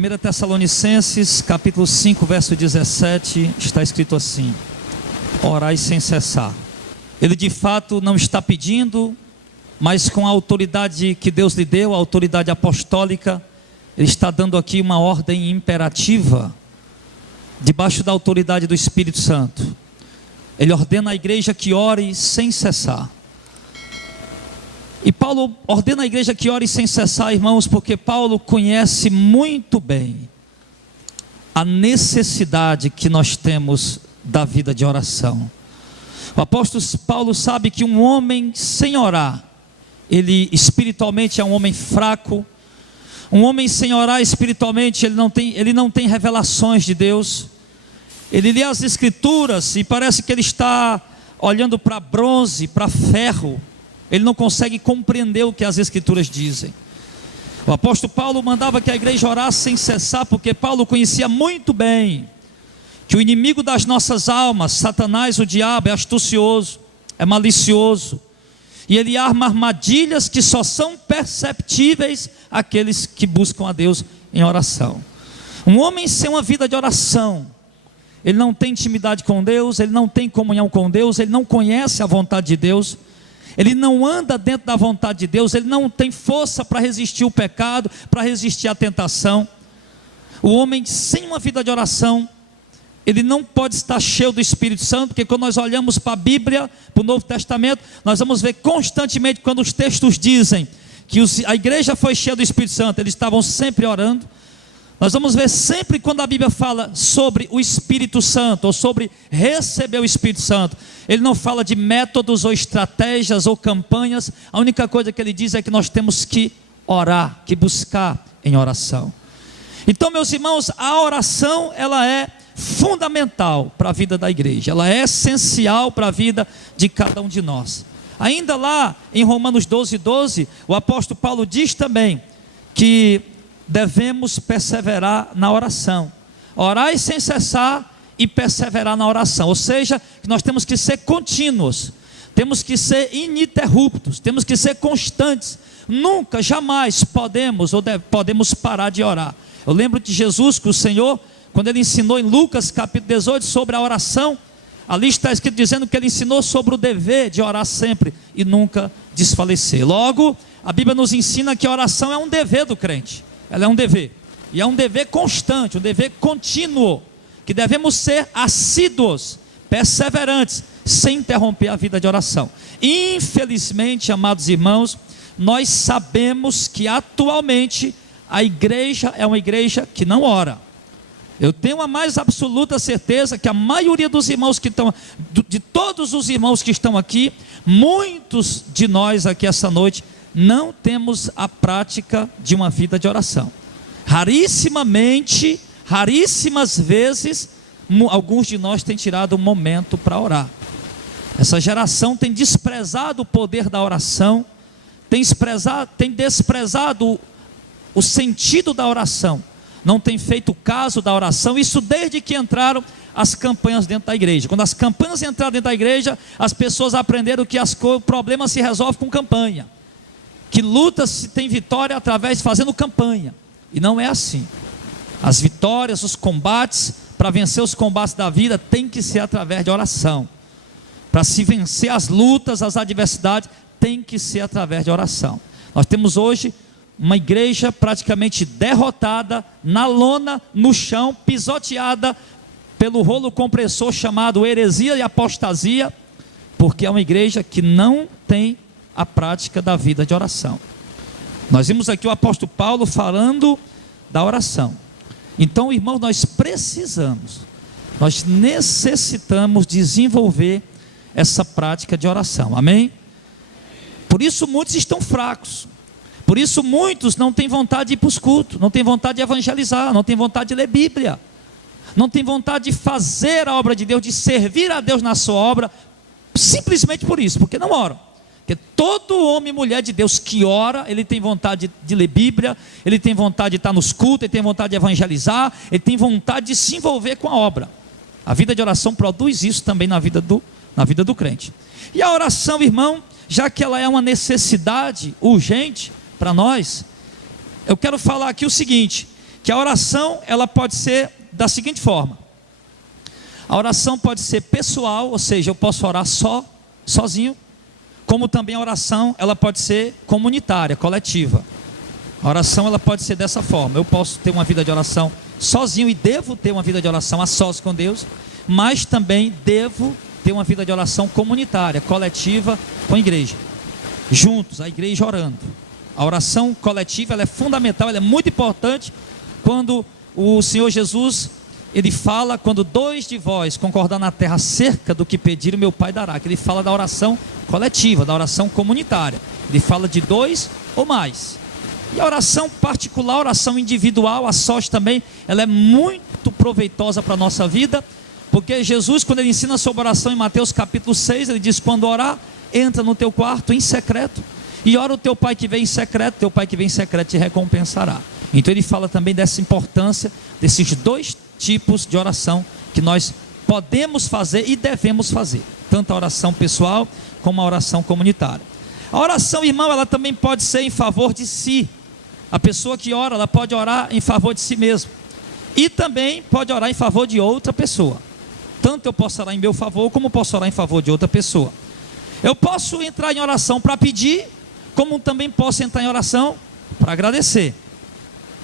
1 Tessalonicenses, capítulo 5, verso 17, está escrito assim: orai sem cessar. Ele de fato não está pedindo, mas com a autoridade que Deus lhe deu, a autoridade apostólica, ele está dando aqui uma ordem imperativa, debaixo da autoridade do Espírito Santo. Ele ordena à igreja que ore sem cessar. E Paulo ordena à igreja que ore sem cessar, irmãos, porque Paulo conhece muito bem a necessidade que nós temos da vida de oração. O apóstolo Paulo sabe que um homem sem orar, ele espiritualmente é um homem fraco. Um homem sem orar espiritualmente, ele não tem revelações de Deus. Ele lê as escrituras e parece que ele está olhando para bronze, para ferro. Ele não consegue compreender o que as escrituras dizem. O apóstolo Paulo mandava que a igreja orasse sem cessar, porque Paulo conhecia muito bem que o inimigo das nossas almas, Satanás, o diabo, é astucioso, é malicioso, e ele arma armadilhas que só são perceptíveis àqueles que buscam a Deus em oração. Um homem sem uma vida de oração, ele não tem intimidade com Deus, ele não tem comunhão com Deus, ele não conhece a vontade de Deus, ele não anda dentro da vontade de Deus, ele não tem força para resistir o pecado, para resistir à tentação. O homem sem uma vida de oração, ele não pode estar cheio do Espírito Santo, porque quando nós olhamos para a Bíblia, para o Novo Testamento, nós vamos ver constantemente quando os textos dizem que a igreja foi cheia do Espírito Santo, eles estavam sempre orando. Nós vamos ver sempre quando a Bíblia fala sobre o Espírito Santo, ou sobre receber o Espírito Santo, ele não fala de métodos ou estratégias ou campanhas. A única coisa que ele diz é que nós temos que orar, que buscar em oração. Então, meus irmãos, a oração, ela é fundamental para a vida da igreja, ela é essencial para a vida de cada um de nós. Ainda lá em Romanos 12:12, o apóstolo Paulo diz também que devemos perseverar na oração. Orai sem cessar e perseverar na oração. Ou seja, que nós temos que ser contínuos, temos que ser ininterruptos, temos que ser constantes. Nunca, jamais podemos parar de orar. Eu lembro de Jesus, que o Senhor, quando ele ensinou em Lucas capítulo 18 sobre a oração, ali está escrito dizendo que ele ensinou sobre o dever de orar sempre e nunca desfalecer. Logo, a Bíblia nos ensina que a oração é um dever do crente. Ela é um dever, e é um dever constante, um dever contínuo, que devemos ser assíduos, perseverantes, sem interromper a vida de oração. Infelizmente, amados irmãos, nós sabemos que atualmente a igreja é uma igreja que não ora. Eu tenho a mais absoluta certeza que a maioria dos irmãos que estão, de todos os irmãos que estão aqui, muitos de nós aqui essa noite, não temos a prática de uma vida de oração. Raríssimas vezes, alguns de nós têm tirado um momento para orar. Essa geração tem desprezado o poder da oração, tem desprezado o sentido da oração, não tem feito caso da oração, isso desde que entraram as campanhas dentro da igreja. Quando as campanhas entraram dentro da igreja, as pessoas aprenderam que o problema se resolve com campanha, que luta se tem vitória através de fazendo campanha, e não é assim. As vitórias, os combates, para vencer os combates da vida, tem que ser através de oração. Para se vencer as lutas, as adversidades, tem que ser através de oração. Nós temos hoje uma igreja praticamente derrotada, na lona, no chão, pisoteada pelo rolo compressor chamado heresia e apostasia, porque é uma igreja que não tem a prática da vida de oração. Nós vimos aqui o apóstolo Paulo falando da oração. Então, irmãos, nós necessitamos desenvolver essa prática de oração, amém? Por isso muitos estão fracos, por isso muitos não têm vontade de ir para os cultos, não têm vontade de evangelizar, não têm vontade de ler Bíblia, não têm vontade de fazer a obra de Deus, de servir a Deus na sua obra, simplesmente por isso, porque não oram. Porque todo homem e mulher de Deus que ora, ele tem vontade de ler Bíblia, ele tem vontade de estar nos cultos, ele tem vontade de evangelizar, ele tem vontade de se envolver com a obra. A vida de oração produz isso também na vida do crente. E a oração, irmão, já que ela é uma necessidade urgente para nós, eu quero falar aqui o seguinte, que a oração, ela pode ser da seguinte forma: a oração pode ser pessoal, ou seja, eu posso orar sozinho, como também a oração, ela pode ser comunitária, coletiva. A oração, ela pode ser dessa forma: eu posso ter uma vida de oração sozinho e devo ter uma vida de oração a sós com Deus, mas também devo ter uma vida de oração comunitária, coletiva, com a igreja, juntos, a igreja orando. A oração coletiva, ela é fundamental, ela é muito importante. Quando o Senhor Jesus, ele fala: quando 2 de vós concordar na terra acerca do que pedir, o meu Pai dará. Que ele fala da oração coletiva, da oração comunitária. Ele fala de 2 ou mais. E a oração particular, a oração individual, a sós também, ela é muito proveitosa para a nossa vida, porque Jesus, quando ele ensina sobre oração em Mateus capítulo 6, ele diz: quando orar, entra no teu quarto em secreto e ora o teu Pai que vem em secreto, teu Pai que vem em secreto te recompensará. Então ele fala também dessa importância, desses 2 tipos de oração que nós podemos fazer e devemos fazer, tanto a oração pessoal como a oração comunitária. A oração, irmão, ela também pode ser em favor de si. A pessoa que ora, ela pode orar em favor de si mesmo, e também pode orar em favor de outra pessoa. Tanto eu posso orar em meu favor, como posso orar em favor de outra pessoa. Eu posso entrar em oração para pedir, como também posso entrar em oração para agradecer,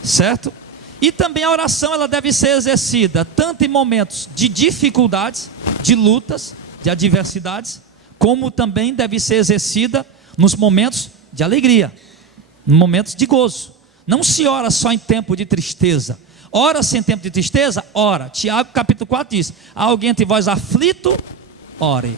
certo? E também a oração, ela deve ser exercida tanto em momentos de dificuldades, de lutas, de adversidades, como também deve ser exercida nos momentos de alegria, nos momentos de gozo. Não se ora só em tempo de tristeza. Ora-se em tempo de tristeza? Ora. Tiago capítulo 4 diz: há alguém entre vós aflito? Ore.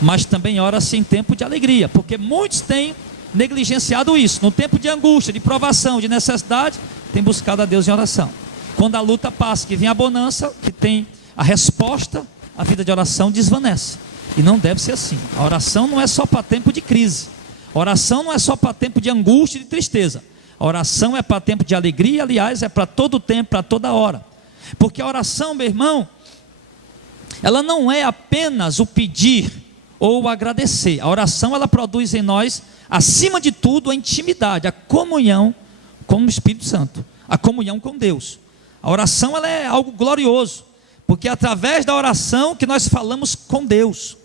Mas também ora-se em tempo de alegria, porque muitos têm negligenciado isso. No tempo de angústia, de provação, de necessidade, tem buscado a Deus em oração. Quando a luta passa, que vem a bonança, que tem a resposta, a vida de oração desvanece. E não deve ser assim. A oração não é só para tempo de crise. A oração não é só para tempo de angústia e de tristeza. A oração é para tempo de alegria, aliás, é para todo tempo, para toda hora. Porque a oração, meu irmão, ela não é apenas o pedir ou o agradecer. A oração, ela produz em nós, acima de tudo, a intimidade, a comunhão com o Espírito Santo, a comunhão com Deus. A oração, ela é algo glorioso, porque é através da oração que nós falamos com Deus.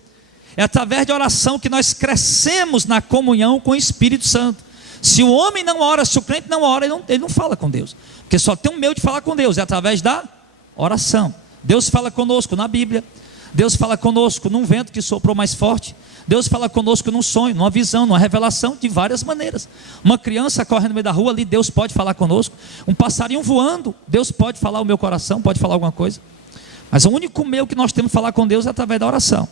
É através da oração que nós crescemos na comunhão com o Espírito Santo. Se o homem não ora, se o crente não ora, ele não fala com Deus, porque só tem um meio de falar com Deus, é através da oração. Deus fala conosco na Bíblia, Deus fala conosco num vento que soprou mais forte, Deus fala conosco num sonho, numa visão, numa revelação, de várias maneiras. Uma criança correndo no meio da rua, ali Deus pode falar conosco. Um passarinho voando, Deus pode falar o meu coração, pode falar alguma coisa. Mas o único meio que nós temos de falar com Deus é através da oração.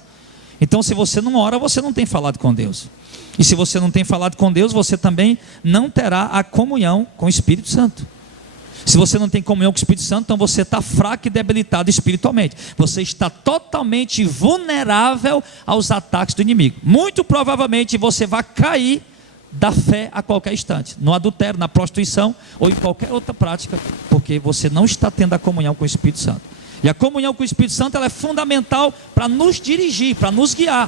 Então, se você não ora, você não tem falado com Deus. E se você não tem falado com Deus, você também não terá a comunhão com o Espírito Santo. Se você não tem comunhão com o Espírito Santo, então você está fraco e debilitado espiritualmente. Você está totalmente vulnerável aos ataques do inimigo. Muito provavelmente você vai cair da fé a qualquer instante, no adultério, na prostituição ou em qualquer outra prática, porque você não está tendo a comunhão com o Espírito Santo. E a comunhão com o Espírito Santo, ela é fundamental para nos dirigir, para nos guiar,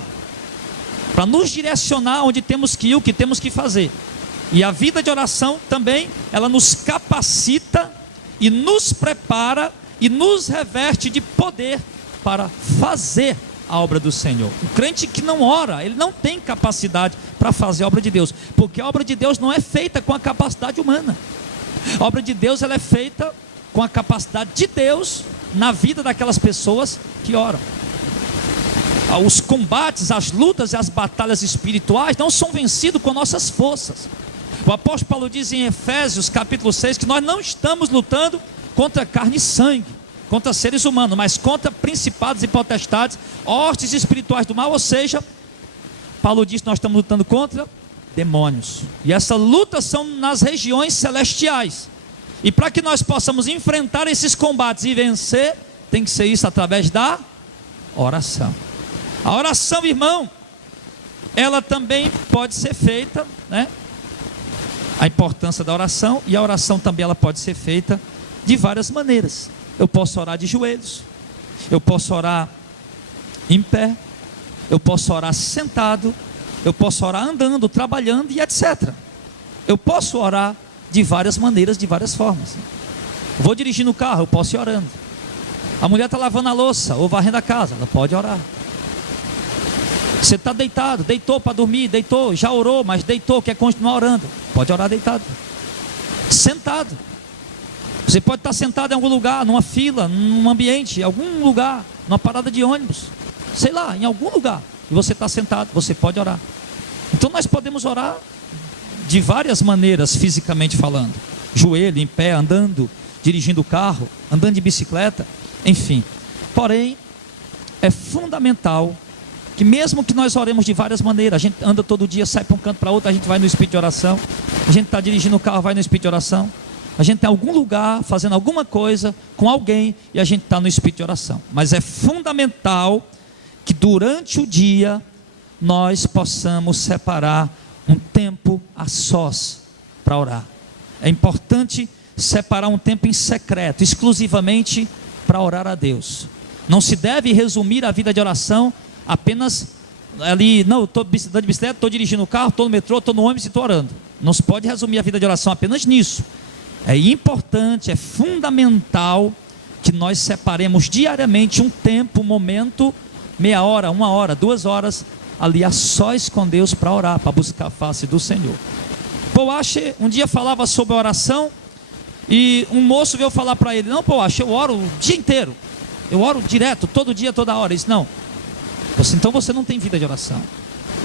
para nos direcionar onde temos que ir, o que temos que fazer. E a vida de oração também, ela nos capacita e nos prepara e nos reveste de poder para fazer a obra do Senhor. O crente que não ora, ele não tem capacidade para fazer a obra de Deus, porque a obra de Deus não é feita com a capacidade humana. A obra de Deus, ela é feita com a capacidade de Deus na vida daquelas pessoas que oram. Os combates, as lutas e as batalhas espirituais não são vencidos com nossas forças. O apóstolo Paulo diz em Efésios capítulo 6 que nós não estamos lutando contra carne e sangue, contra seres humanos, mas contra principados e potestades, hostes espirituais do mal. Ou seja, Paulo diz que nós estamos lutando contra demônios, e essa luta são nas regiões celestiais. E para que nós possamos enfrentar esses combates e vencer, tem que ser isso através da oração. A oração, irmão, ela também pode ser feita, né? A importância da oração, e a oração também ela pode ser feita de várias maneiras. Eu posso orar de joelhos, eu posso orar em pé, eu posso orar sentado, eu posso orar andando, trabalhando e etc. Eu posso orar de várias maneiras, de várias formas. Vou dirigindo o carro, eu posso ir orando. A mulher está lavando a louça ou varrendo a casa, ela pode orar. Você está deitado, deitou para dormir, deitou, já orou, mas deitou, quer continuar orando, pode orar deitado. Sentado, você pode estar sentado em algum lugar, numa fila, num ambiente, em algum lugar, numa parada de ônibus, sei lá, em algum lugar, e você está sentado, você pode orar. Então nós podemos orar de várias maneiras, fisicamente falando: joelho, em pé, andando, dirigindo o carro, andando de bicicleta, enfim. Porém, é fundamental que mesmo que nós oremos de várias maneiras, a gente anda todo dia, sai para um canto para outro, a gente vai no espírito de oração, a gente está dirigindo o carro, vai no espírito de oração, a gente está em algum lugar, fazendo alguma coisa com alguém, e a gente está no espírito de oração. Mas é fundamental que durante o dia nós possamos separar um tempo a sós para orar. É importante separar um tempo em secreto, exclusivamente para orar a Deus. Não se deve resumir a vida de oração apenas ali, não, estou andando de bicicleta, estou dirigindo o carro, estou no metrô, estou no ônibus e estou orando. Não se pode resumir a vida de oração apenas nisso. É importante, é fundamental que nós separemos diariamente um tempo, um momento, meia hora, 1 hora, 2 horas, ali a sós com Deus para orar, para buscar a face do Senhor. Paul Washer um dia falava sobre a oração, e um moço veio falar para ele: não, Paul Washer, eu oro o dia inteiro, eu oro direto, todo dia, toda hora. Ele disse: não, então você não tem vida de oração.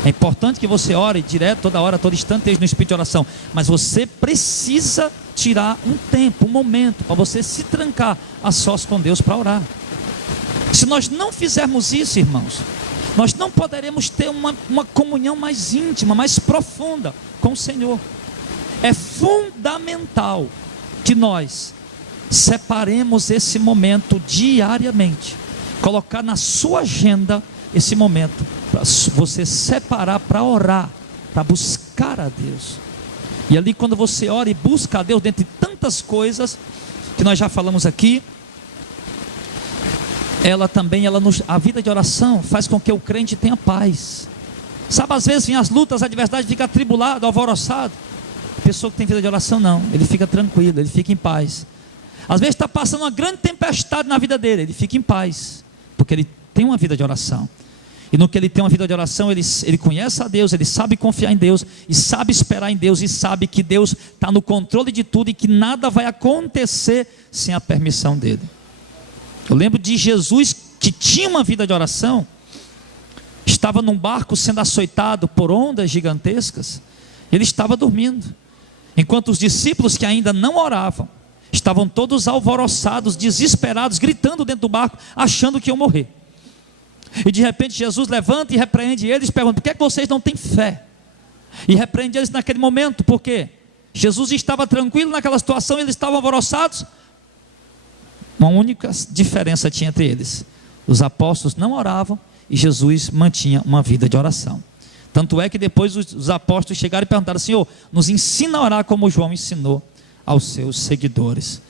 É importante que você ore direto, toda hora, todo instante, esteja no espírito de oração, mas você precisa tirar um tempo, um momento, para você se trancar a sós com Deus para orar. Se nós não fizermos isso, irmãos, nós não poderemos ter uma comunhão mais íntima, mais profunda com o Senhor. É fundamental que nós separemos esse momento diariamente, colocar na sua agenda esse momento, para você separar para orar, para buscar a Deus. E ali, quando você ora e busca a Deus, dentre tantas coisas que nós já falamos aqui, a vida de oração faz com que o crente tenha paz. Sabe, às vezes vem as lutas, a adversidade, fica atribulado, alvoroçado. A pessoa que tem vida de oração não, ele fica tranquilo, ele fica em paz. Às vezes está passando uma grande tempestade na vida dele, ele fica em paz, porque ele tem uma vida de oração. E no que ele tem uma vida de oração, ele conhece a Deus, ele sabe confiar em Deus, e sabe esperar em Deus, e sabe que Deus está no controle de tudo, e que nada vai acontecer sem a permissão dele. Eu lembro de Jesus, que tinha uma vida de oração, estava num barco sendo açoitado por ondas gigantescas, ele estava dormindo, enquanto os discípulos que ainda não oravam, estavam todos alvoroçados, desesperados, gritando dentro do barco, achando que iam morrer. E de repente Jesus levanta e repreende eles, pergunta: por que é que vocês não têm fé? E repreende eles naquele momento, porque Jesus estava tranquilo naquela situação, eles estavam alvoroçados. Uma única diferença tinha entre eles: os apóstolos não oravam e Jesus mantinha uma vida de oração. Tanto é que depois os apóstolos chegaram e perguntaram: Senhor, nos ensina a orar como João ensinou aos seus seguidores.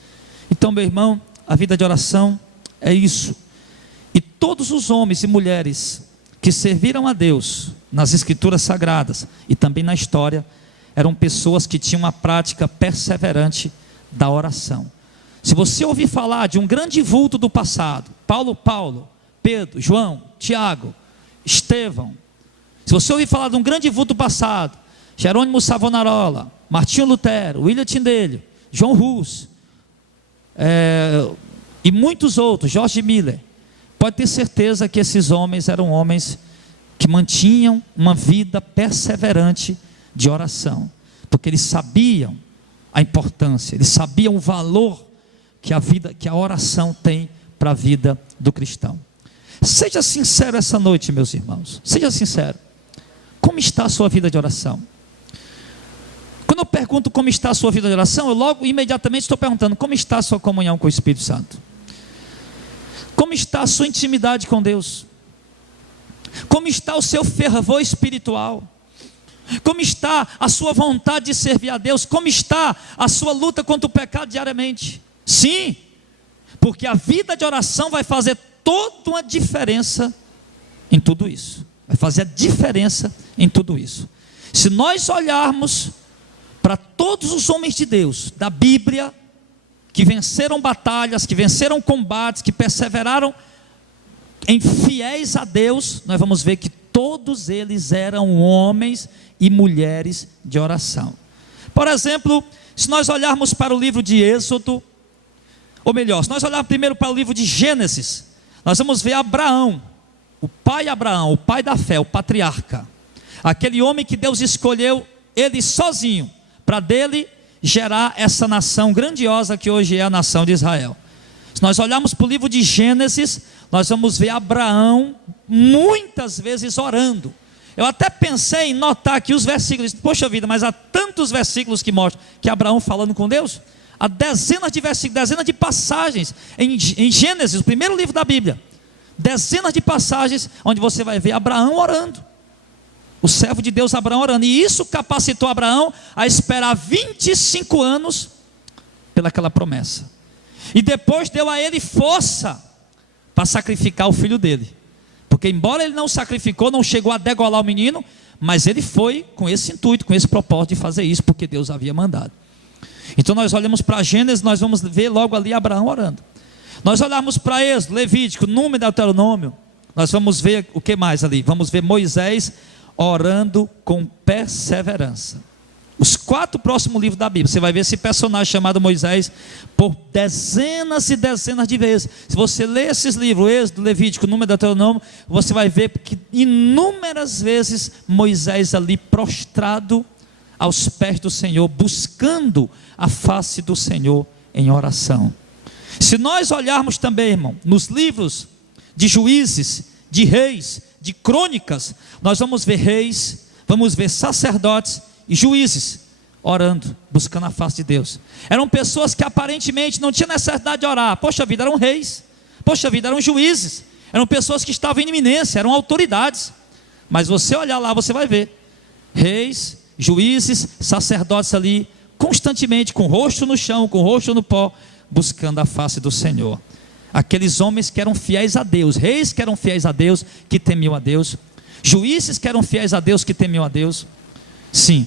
Então, meu irmão, a vida de oração é isso. E todos os homens e mulheres que serviram a Deus nas escrituras sagradas e também na história, eram pessoas que tinham uma prática perseverante da oração. Se você ouvir falar de um grande vulto do passado, Paulo, Pedro, João, Tiago, Estevão, se você ouvir falar de um grande vulto do passado, Jerônimo Savonarola, Martinho Lutero, William Tyndale, John Hus, e muitos outros, George Miller, pode ter certeza que esses homens eram homens que mantinham uma vida perseverante de oração, porque eles sabiam a importância, eles sabiam o valor que a oração tem para a vida do cristão. Seja sincero essa noite, meus irmãos, seja sincero. Como está a sua vida de oração? Quando eu pergunto como está a sua vida de oração, eu logo, imediatamente estou perguntando: como está a sua comunhão com o Espírito Santo? Como está a sua intimidade com Deus? Como está o seu fervor espiritual? Como está a sua vontade de servir a Deus? Como está a sua luta contra o pecado diariamente? Sim, porque a vida de oração vai fazer toda uma diferença em tudo isso. Vai fazer a diferença em tudo isso. Se nós olharmos para todos os homens de Deus, da Bíblia, que venceram batalhas, que venceram combates, que perseveraram em fiéis a Deus, nós vamos ver que todos eles eram homens e mulheres de oração. Por exemplo, se nós olharmos para o livro de Êxodo, ou melhor, se nós olharmos primeiro para o livro de Gênesis, nós vamos ver Abraão, o pai Abraão, o pai da fé, o patriarca, aquele homem que Deus escolheu ele sozinho, para dele gerar essa nação grandiosa que hoje é a nação de Israel. Se nós olharmos para o livro de Gênesis, nós vamos ver Abraão muitas vezes orando. Eu até pensei em notar aqui os versículos. Poxa vida, mas há tantos versículos que mostram que Abraão falando com Deus. Há dezenas de versículos, dezenas de passagens em Gênesis, o primeiro livro da Bíblia. Dezenas de passagens onde você vai ver Abraão orando. O servo de Deus Abraão orando. E isso capacitou Abraão a esperar 25 anos pelaquela promessa. E depois deu a ele força para sacrificar o filho dele. Porque embora ele não sacrificou, não chegou a degolar o menino, mas ele foi com esse intuito, com esse propósito de fazer isso, porque Deus havia mandado. Então nós olhamos para Gênesis, nós vamos ver logo ali Abraão orando. Nós olhamos para Êxodo, Levítico, Número e Deuteronômio, nós vamos ver o que mais ali? Vamos ver Moisés orando com perseverança. Os 4 próximos livros da Bíblia, você vai ver esse personagem chamado Moisés por dezenas e dezenas de vezes. Se você ler esses livros, Êxodo, Levítico, Número e Deuteronômio, você vai ver que inúmeras vezes Moisés ali prostrado aos pés do Senhor, buscando a face do Senhor em oração. Se nós olharmos também, irmão, nos livros de Juízes, de Reis, de Crônicas, nós vamos ver reis, vamos ver sacerdotes e juízes orando, buscando a face de Deus. Eram pessoas que aparentemente não tinham necessidade de orar. Poxa vida, eram reis, poxa vida, eram juízes, eram pessoas que estavam em iminência, eram autoridades. Mas você olhar lá, você vai ver reis, juízes, sacerdotes ali, constantemente com o rosto no chão, com o rosto no pó, buscando a face do Senhor. Aqueles homens que eram fiéis a Deus, reis que eram fiéis a Deus, que temiam a Deus, juízes que eram fiéis a Deus, que temiam a Deus, sim,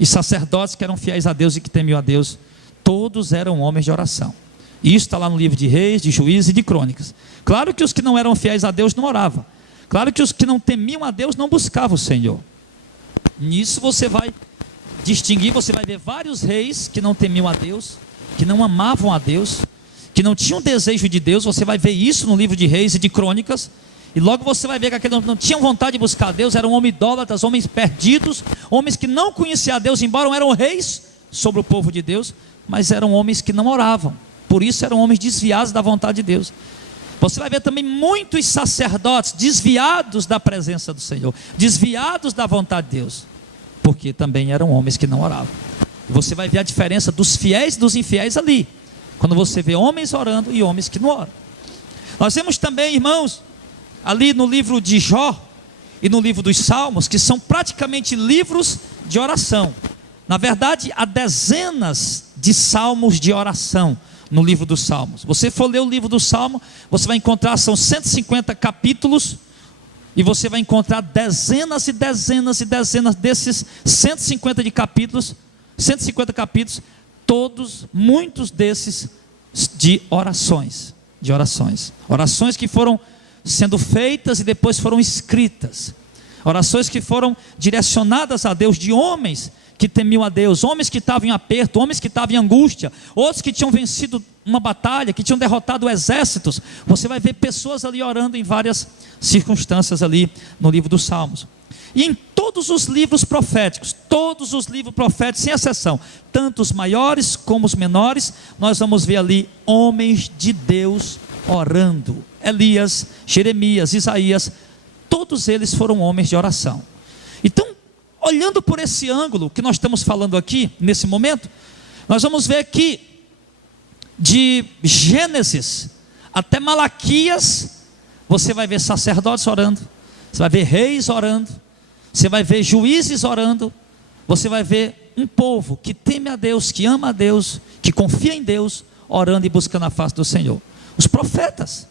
e sacerdotes que eram fiéis a Deus e que temiam a Deus, todos eram homens de oração. E isso está lá no livro de Reis, de Juízes e de Crônicas. Claro que os que não eram fiéis a Deus não oravam, claro que os que não temiam a Deus não buscavam o Senhor. Nisso você vai distinguir, você vai ver vários reis que não temiam a Deus, que não amavam a Deus, que não tinham desejo de Deus. Você vai ver isso no livro de Reis e de Crônicas, e logo você vai ver que aqueles não tinham vontade de buscar a Deus, eram homens idólatras, homens perdidos, homens que não conheciam a Deus, embora eram reis sobre o povo de Deus, mas eram homens que não oravam, por isso eram homens desviados da vontade de Deus. Você vai ver também muitos sacerdotes desviados da presença do Senhor, desviados da vontade de Deus, porque também eram homens que não oravam. Você vai ver a diferença dos fiéis e dos infiéis ali, quando você vê homens orando e homens que não oram. Nós vemos também, irmãos, ali no livro de Jó e no livro dos Salmos, que são praticamente livros de oração. Na verdade, há dezenas de salmos de oração no livro dos Salmos. Você for ler o livro do Salmo, você vai encontrar, são 150 capítulos, e você vai encontrar dezenas e dezenas e dezenas desses 150 capítulos, todos, muitos desses de orações, orações que foram sendo feitas e depois foram escritas, orações que foram direcionadas a Deus, de homens que temiam a Deus, homens que estavam em aperto, homens que estavam em angústia, outros que tinham vencido uma batalha, que tinham derrotado exércitos. Você vai ver pessoas ali orando em várias circunstâncias ali no livro dos Salmos. E em todos os livros proféticos, sem exceção, tanto os maiores como os menores, nós vamos ver ali homens de Deus orando. Elias, Jeremias, Isaías, todos eles foram homens de oração. Então, olhando por esse ângulo que nós estamos falando aqui, nesse momento, nós vamos ver que de Gênesis até Malaquias, você vai ver sacerdotes orando, você vai ver reis orando, você vai ver juízes orando, você vai ver um povo que teme a Deus, que ama a Deus, que confia em Deus, orando e buscando a face do Senhor. Os profetas.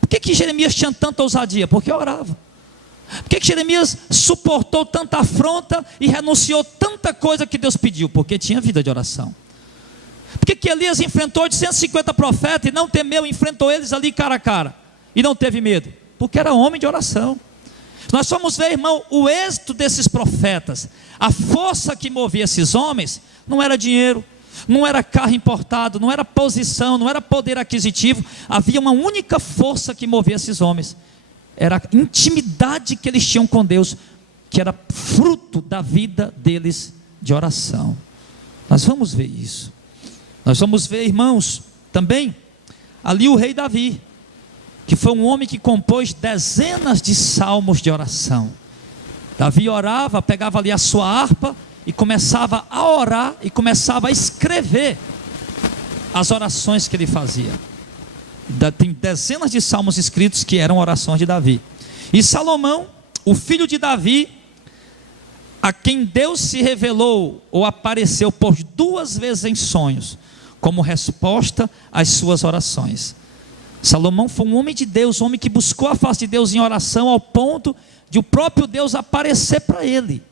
Por que Jeremias tinha tanta ousadia? Porque orava. Por que Jeremias suportou tanta afronta e renunciou tanta coisa que Deus pediu? Porque tinha vida de oração. Por que Elias enfrentou 850 profetas e não temeu, enfrentou eles ali cara a cara e não teve medo? Porque era homem de oração. Nós vamos ver, irmão, o êxito desses profetas. A força que movia esses homens não era dinheiro, não era carro importado, não era posição, não era poder aquisitivo. Havia uma única força que movia esses homens: era a intimidade que eles tinham com Deus, que era fruto da vida deles de oração. Nós vamos ver isso. Nós vamos ver, irmãos, também ali o rei Davi, que foi um homem que compôs dezenas de salmos de oração. Davi orava, pegava ali a sua harpa e começava a orar e começava a escrever as orações que ele fazia. Tem dezenas de salmos escritos que eram orações de Davi. E Salomão, o filho de Davi, a quem Deus se revelou ou apareceu por 2 vezes em sonhos, como resposta às suas orações. Salomão foi um homem de Deus, um homem que buscou a face de Deus em oração, ao ponto de o próprio Deus aparecer para ele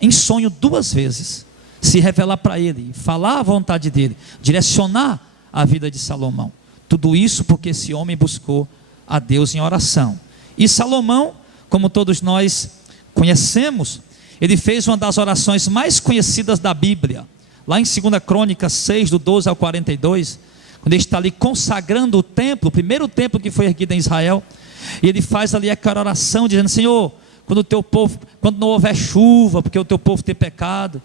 em sonho 2 vezes, se revelar para ele, falar a vontade dele, direcionar a vida de Salomão. Tudo isso porque esse homem buscou a Deus em oração. E Salomão, como todos nós conhecemos, ele fez uma das orações mais conhecidas da Bíblia, lá em 2 Crônicas 6, do 12 ao 42, quando ele está ali consagrando o templo, o primeiro templo que foi erguido em Israel, e ele faz ali aquela oração, dizendo: Senhor, quando não houver chuva, porque o teu povo tem pecado,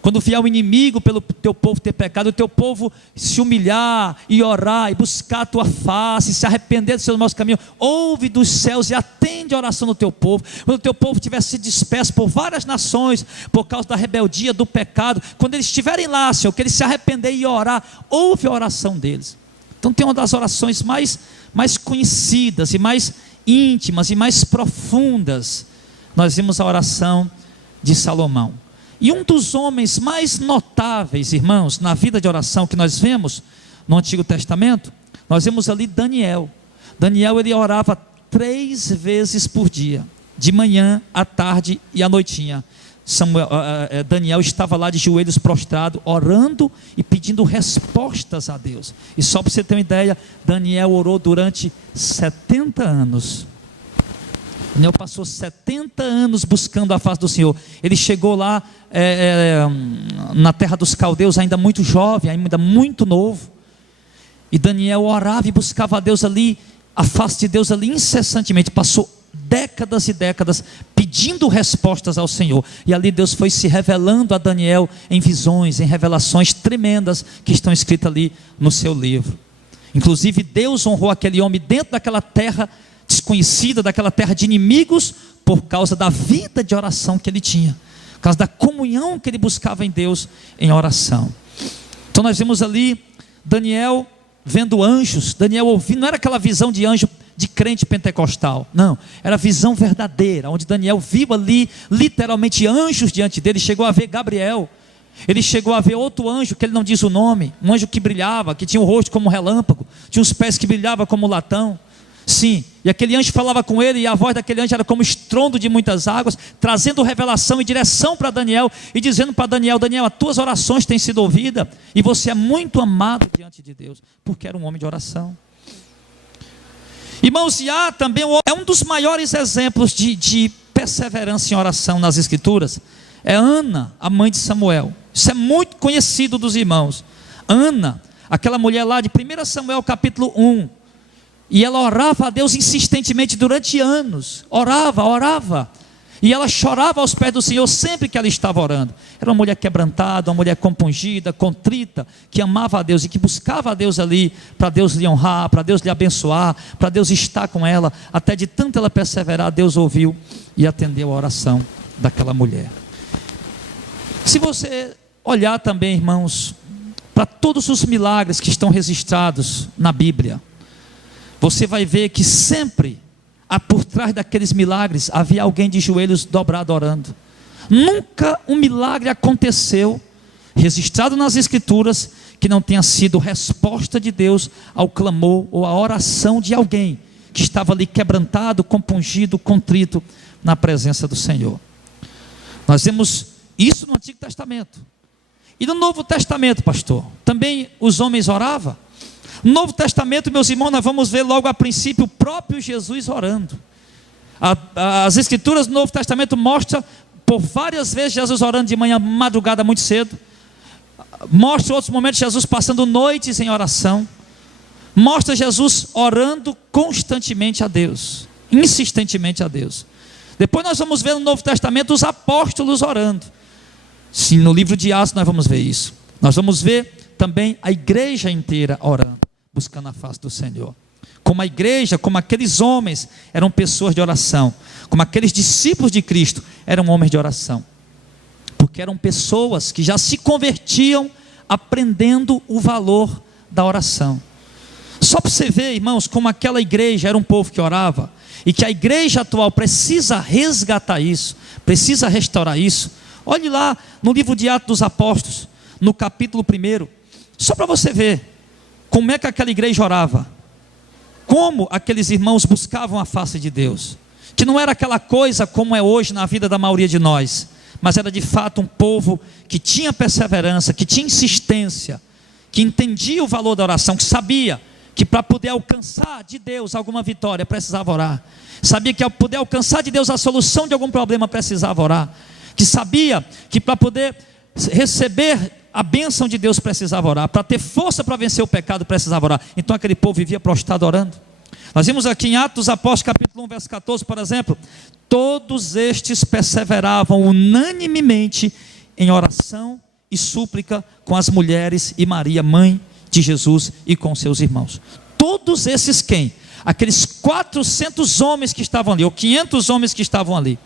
quando vier o inimigo pelo teu povo ter pecado, o teu povo se humilhar e orar e buscar a tua face, se arrepender dos seus maus caminhos, ouve dos céus e atende a oração do teu povo. Quando o teu povo tiver se disperso por várias nações, por causa da rebeldia, do pecado, quando eles estiverem lá, Senhor, que eles se arrependerem e orar, ouve a oração deles. Então tem uma das orações mais conhecidas e mais íntimas e mais profundas. Nós vimos a oração de Salomão. E um dos homens mais notáveis, irmãos, na vida de oração que nós vemos no Antigo Testamento, nós vemos ali Daniel. Daniel, ele orava 3 vezes por dia, de manhã, à tarde e à noitinha. Daniel estava lá de joelhos prostrados, orando e pedindo respostas a Deus. E só para você ter uma ideia, Daniel orou durante 70 anos. Daniel passou 70 anos buscando a face do Senhor. Ele chegou lá na terra dos caldeus ainda muito jovem, ainda muito novo. E Daniel orava e buscava a Deus ali, a face de Deus ali incessantemente. Passou décadas e décadas pedindo respostas ao Senhor. E ali Deus foi se revelando a Daniel em visões, em revelações tremendas que estão escritas ali no seu livro. Inclusive Deus honrou aquele homem dentro daquela terra desconhecida, daquela terra de inimigos, por causa da vida de oração que ele tinha, por causa da comunhão que ele buscava em Deus em oração. Então nós vemos ali Daniel vendo anjos, Daniel ouvindo, não era aquela visão de anjo de crente pentecostal, não, era a visão verdadeira, onde Daniel viu ali literalmente anjos diante dele. Chegou a ver Gabriel, ele chegou a ver outro anjo que ele não diz o nome, um anjo que brilhava, que tinha o rosto como um relâmpago, tinha os pés que brilhavam como latão. Sim, e aquele anjo falava com ele, e a voz daquele anjo era como estrondo de muitas águas, trazendo revelação e direção para Daniel, e dizendo para Daniel: Daniel, as tuas orações têm sido ouvidas, e você é muito amado diante de Deus, porque era um homem de oração. Irmãos, e há também é um dos maiores exemplos de perseverança em oração nas Escrituras, é Ana, a mãe de Samuel. Isso é muito conhecido dos irmãos. Ana, aquela mulher lá de 1 Samuel capítulo 1, e ela orava a Deus insistentemente durante anos, orava, e ela chorava aos pés do Senhor sempre que ela estava orando. Era uma mulher quebrantada, uma mulher compungida, contrita, que amava a Deus e que buscava a Deus ali, para Deus lhe honrar, para Deus lhe abençoar, para Deus estar com ela. Até de tanto ela perseverar, Deus ouviu e atendeu a oração daquela mulher. Se você olhar também, irmãos, para todos os milagres que estão registrados na Bíblia, você vai ver que sempre, por trás daqueles milagres, havia alguém de joelhos dobrado orando. Nunca um milagre aconteceu, registrado nas Escrituras, que não tenha sido resposta de Deus ao clamor ou à oração de alguém que estava ali quebrantado, compungido, contrito na presença do Senhor. Nós vemos isso no Antigo Testamento. E no Novo Testamento, pastor, também os homens oravam? No Novo Testamento, meus irmãos, nós vamos ver logo a princípio o próprio Jesus orando. As Escrituras do Novo Testamento mostram por várias vezes Jesus orando de manhã, madrugada, muito cedo. Mostra outros momentos Jesus passando noites em oração. Mostra Jesus orando constantemente a Deus, insistentemente a Deus. Depois nós vamos ver no Novo Testamento os apóstolos orando. Sim, no livro de Atos nós vamos ver isso. Nós vamos ver também a igreja inteira orando, buscando a face do Senhor. Como a igreja, como aqueles homens eram pessoas de oração, como aqueles discípulos de Cristo eram homens de oração, porque eram pessoas que já se convertiam aprendendo o valor da oração. Só para você ver, irmãos, como aquela igreja era um povo que orava, e que a igreja atual precisa resgatar isso, precisa restaurar isso. Olhe lá no livro de Atos dos Apóstolos, no capítulo 1, só para você ver como é que aquela igreja orava, como aqueles irmãos buscavam a face de Deus, que não era aquela coisa como é hoje na vida da maioria de nós, mas era de fato um povo que tinha perseverança, que tinha insistência, que entendia o valor da oração, que sabia que para poder alcançar de Deus alguma vitória precisava orar, sabia que ao poder alcançar de Deus a solução de algum problema precisava orar, que sabia que para poder receber a bênção de Deus precisava orar, para ter força para vencer o pecado precisava orar. Então aquele povo vivia prostrado orando. Nós vimos aqui em Atos dos Apóstolos capítulo 1 verso 14, por exemplo, todos estes perseveravam unanimemente em oração e súplica com as mulheres e Maria, mãe de Jesus, e com seus irmãos. Todos esses quem? Aqueles 400 homens que estavam ali, ou 500 homens que estavam ali,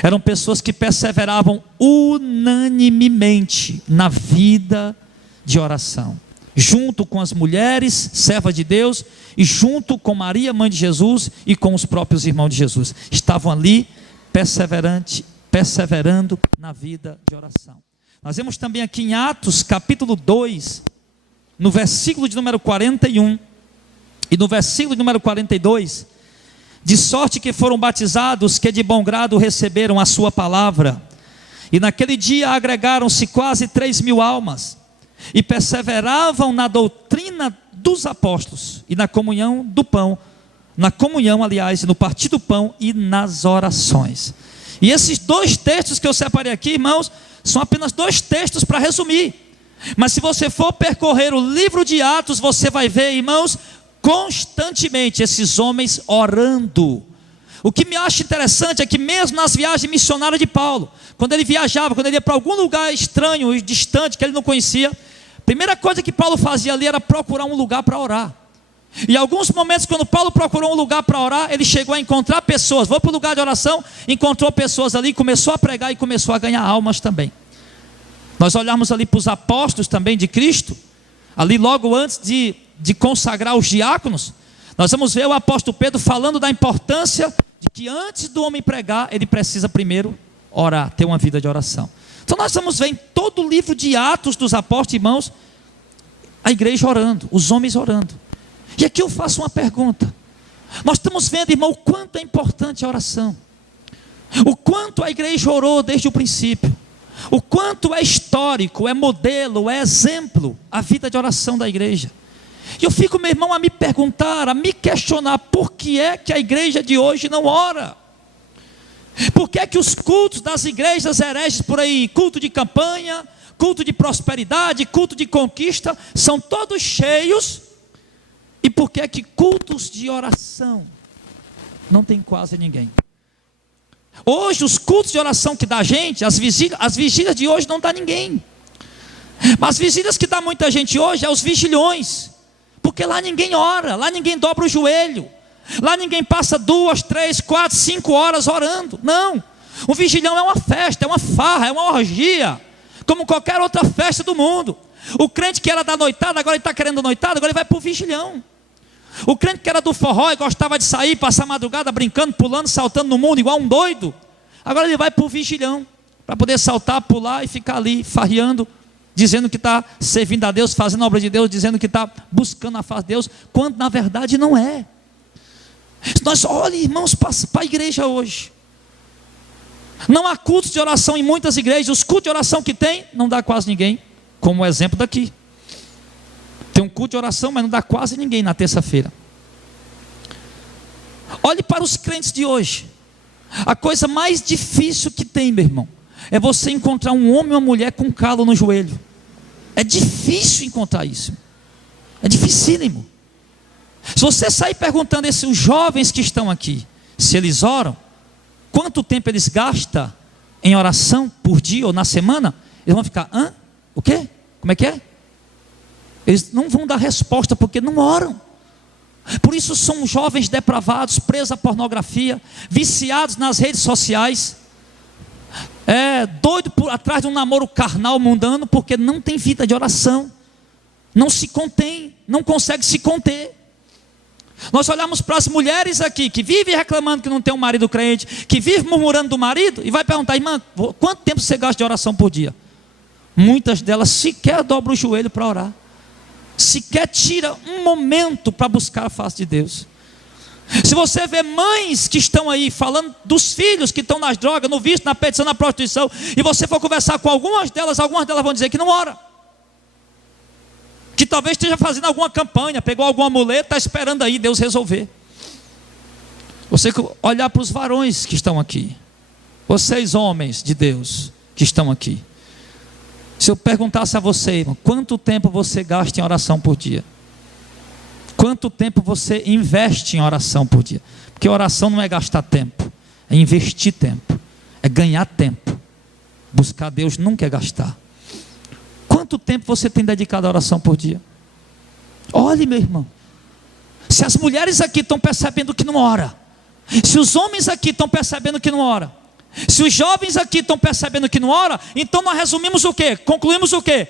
eram pessoas que perseveravam unanimemente na vida de oração, junto com as mulheres, servas de Deus, e junto com Maria, mãe de Jesus, e com os próprios irmãos de Jesus. Estavam ali perseverando na vida de oração. Nós vemos também aqui em Atos capítulo 2, no versículo de número 41 e no versículo de número 42, de sorte que foram batizados que de bom grado receberam a sua palavra, e naquele dia agregaram-se quase 3.000 almas, e perseveravam na doutrina dos apóstolos, e na comunhão do pão, aliás, no partir do pão e nas orações. E esses dois textos que eu separei aqui, irmãos, são apenas dois textos para resumir, mas se você for percorrer o livro de Atos, você vai ver, irmãos, constantemente esses homens orando. O que me acha interessante é que mesmo nas viagens missionárias de Paulo, quando ele viajava, quando ele ia para algum lugar estranho e distante que ele não conhecia, a primeira coisa que Paulo fazia ali era procurar um lugar para orar. E em alguns momentos, quando Paulo procurou um lugar para orar, ele chegou a encontrar pessoas. Vou para o lugar de oração, encontrou pessoas ali, começou a pregar e começou a ganhar almas também. Nós olharmos ali para os apóstolos também de Cristo, ali logo antes de consagrar os diáconos, nós vamos ver o apóstolo Pedro falando da importância de que antes do homem pregar, ele precisa primeiro orar, ter uma vida de oração. Então nós vamos ver em todo o livro de Atos dos Apóstolos, irmãos, a igreja orando, os homens orando. E aqui eu faço uma pergunta. Nós estamos vendo, irmão, o quanto é importante a oração, o quanto a igreja orou desde o princípio, o quanto é histórico, é modelo, é exemplo a vida de oração da igreja. E eu fico, meu irmão, a me perguntar, a me questionar, por que é que a igreja de hoje não ora? Por que é que os cultos das igrejas hereges por aí, culto de campanha, culto de prosperidade, culto de conquista, são todos cheios? E por que é que cultos de oração não tem quase ninguém? Hoje os cultos de oração que dá gente, as vigílias de hoje não dá ninguém. Mas as vigílias que dá muita gente hoje é os vigilhões, porque lá ninguém ora, lá ninguém dobra o joelho, lá ninguém passa 2, 3, 4, 5 horas orando. Não, o vigilhão é uma festa, é uma farra, é uma orgia, como qualquer outra festa do mundo. O crente que era da noitada, agora ele está querendo noitada, agora ele vai para o vigilhão. O crente que era do forró e gostava de sair, passar a madrugada brincando, pulando, saltando no mundo igual um doido, agora ele vai para o vigilhão, para poder saltar, pular e ficar ali farreando, dizendo que está servindo a Deus, fazendo a obra de Deus, dizendo que está buscando a face de Deus, quando na verdade não é. Nós olha, irmãos, para a igreja hoje, Não há cultos de oração em muitas igrejas. Os cultos de oração que tem, não dá quase ninguém. Como o exemplo daqui. Tem um culto de oração, mas não dá quase ninguém na terça-feira. Olhe para os crentes de hoje. A coisa mais difícil que tem, meu irmão, é você encontrar um homem ou uma mulher com calo no joelho. É difícil encontrar isso. É dificílimo. Se você sair perguntando a esses jovens que estão aqui, se eles oram, quanto tempo eles gastam em oração por dia ou na semana, eles vão ficar, hã? O quê? Como é que é? Eles não vão dar resposta porque não oram. Por isso são jovens depravados, presos à pornografia, viciados nas redes sociais, doido por atrás de um namoro carnal mundano, porque não tem vida de oração, não se contém, não consegue se conter. Nós olhamos para as mulheres aqui, que vivem reclamando que não tem um marido crente, que vivem murmurando do marido, e vai perguntar, irmã, quanto tempo você gasta de oração por dia? Muitas delas sequer dobram o joelho para orar, sequer tira um momento para buscar a face de Deus. Se você vê mães que estão aí falando dos filhos que estão nas drogas, no vício, na petição, na prostituição, e você for conversar com algumas delas vão dizer que não ora, que talvez esteja fazendo alguma campanha, pegou algum amuleto, está esperando aí Deus resolver. Você olhar para os varões que estão aqui, vocês homens de Deus que estão aqui, se eu perguntasse a você, irmão, quanto tempo você gasta em oração por dia? Quanto tempo você investe em oração por dia? Porque oração não é gastar tempo, é investir tempo, é ganhar tempo. Buscar Deus nunca é gastar. Quanto tempo você tem dedicado à oração por dia? Olhe, meu irmão, se as mulheres aqui estão percebendo que não ora, se os homens aqui estão percebendo que não ora, se os jovens aqui estão percebendo que não ora, então nós resumimos o quê? Concluímos o quê?